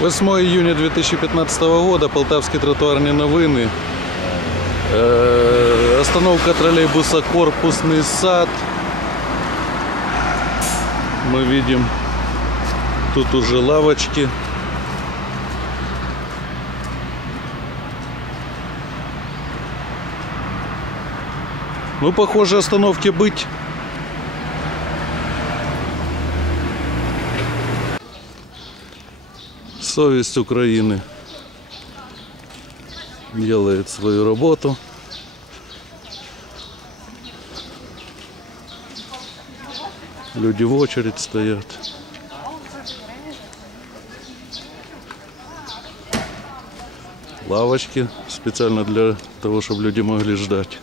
8 июня 2015 года, Полтавские тротуарные новины. Э, Остановка троллейбуса «Корпусный сад». Мы видим, тут уже лавочки. Ну, похоже, остановки быть. Совесть Украины делает свою работу. Люди в очередь стоят. Лавочки специально для того, чтобы люди могли ждать.